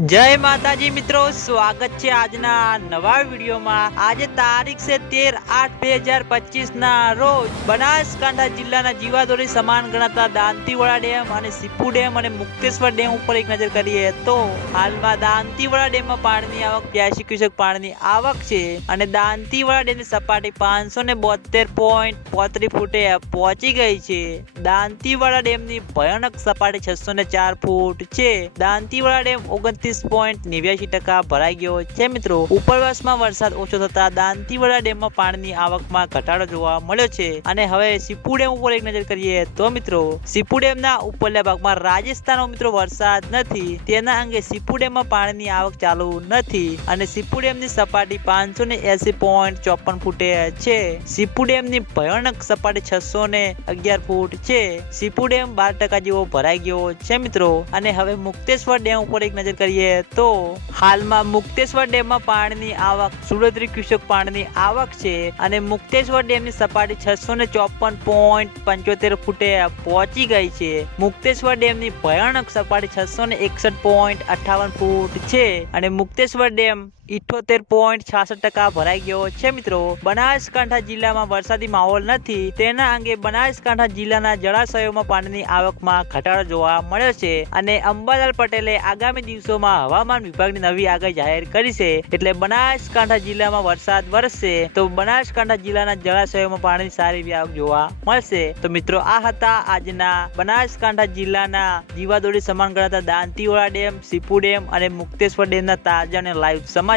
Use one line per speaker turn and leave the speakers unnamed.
જય માતાજી મિત્રો, સ્વાગત છે આજના નવા વિડીયોમાં. આજે તારીખ છે તેર આઠ બે હજાર પચીસ ના રોજ બનાસકાંઠા જિલ્લાના જીવાદોરી સમાન ગણાતા દાંતીવાડા ડેમ અને સીપુ ડેમ અને મુક્તેશ્વર ડેમ ઉપર એક નજર કરીએ તો હાલમાં દાંતીવાડા ડેમમાં પાણીની આવક ત્યાસી ક્યુસેક પાણીની આવક છે અને દાંતીવાડા ડેમની સપાટી પાંચસો ને બોતેર પોઈન્ટ પોત્રીસ ફૂટે પહોંચી ગઈ છે. દાંતીવાડા ડેમની ભયાનક સપાટી છસો ને ચાર ફૂટ છે. દાંતીવાડા ડેમ ઓગણત્રીસ પોઈન્ટ નેવ્યાસી ટકા ભરાઈ ગયો છે મિત્રો, ઉપરવાસમાં વરસાદ ઓછો થતા દાંતીવાડા ડેમમાં પાણીની આવકમાં ઘટાડો જોવા મળ્યો છે. અને હવે સિપુ ડેમ ઉપર એક નજર કરીએ તો મિત્રો સિપુ ડેમના ઉપરલા ભાગમાં રાજસ્થાનનો મિત્રો વરસાદ નથી. તેના અંગે સિપુ ડેમમાં પાણીની આવક ચાલુ નથી. અને સિપુ ડેમની સપાટી પાંચસો ને એસી પોઈન્ટ ચોપન ફૂટે છે. સિપુ ડેમની ભયાનક સપાટી છસો ને અગિયાર ફૂટ છે. સિપુ ડેમ બાર ટકા જેવો ભરાઈ ગયો છે મિત્રો. અને હવે મુક્તેશ્વર ડેમ ઉપર એક નજર કરીએ તો હાલમાં મુક્તેશ્વર ડેમમાં પાણીની આવક સુડત્રીસ ક્યુસેક પાણીની આવક છે અને મુક્તેશ્વર ડેમની સપાટી છસો ને ચોપન પોઈન્ટ પંચોતેર ફૂટે પહોંચી ગઈ છે. મુક્તેશ્વર ડેમની ભયાનક સપાટી છસો ને એકસઠ પોઈન્ટ અઠાવન ફૂટ છે અને મુક્તેશ્વર ડેમ ઇઠોતેર પોઈન્ટ છાસઠ ટકા ભરાઈ ગયો છે મિત્રો. બનાસકાંઠા જિલ્લામાં વરસાદી માહોલ નથી. તેના અંગે બનાસકાંઠા જિલ્લાના જળાશયોમાં પાણીની આવકમાં ઘટાડો જોવા મળ્યો છે અને અંબાલાલ પટેલે આગામી દિવસોમાં હવામાન વિભાગની નવી આગાહી જાહેર કરી છે. એટલે બનાસકાંઠા જિલ્લામાં વરસાદ વરસશે તો બનાસકાંઠા જિલ્લાના જળાશયોમાં પાણીની સારી આવક જોવા મળશે. તો મિત્રો, આ હતા આજના બનાસકાંઠા જિલ્લાના જીવાદોડી સમાન ગણાતા દાંતીવાડા ડેમ, સીપુ ડેમ અને મુક્તેશ્વર ડેમના તાજા અને લાઈવ સમાચાર.